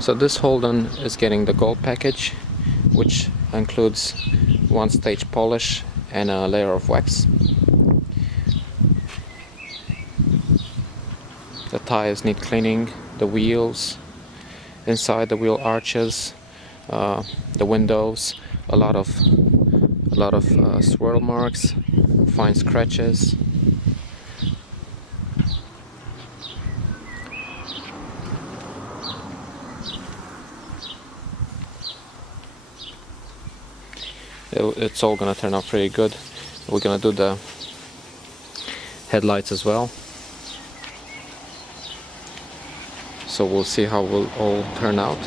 So this Holden is getting the gold package, which includes one stage polish and a layer of wax. The tires need cleaning, the wheels, inside the wheel arches, the windows, a lot of swirl marks, fine scratches. It's all gonna turn out pretty good. We're gonna do the headlights as well, so we'll see how it will all turn out.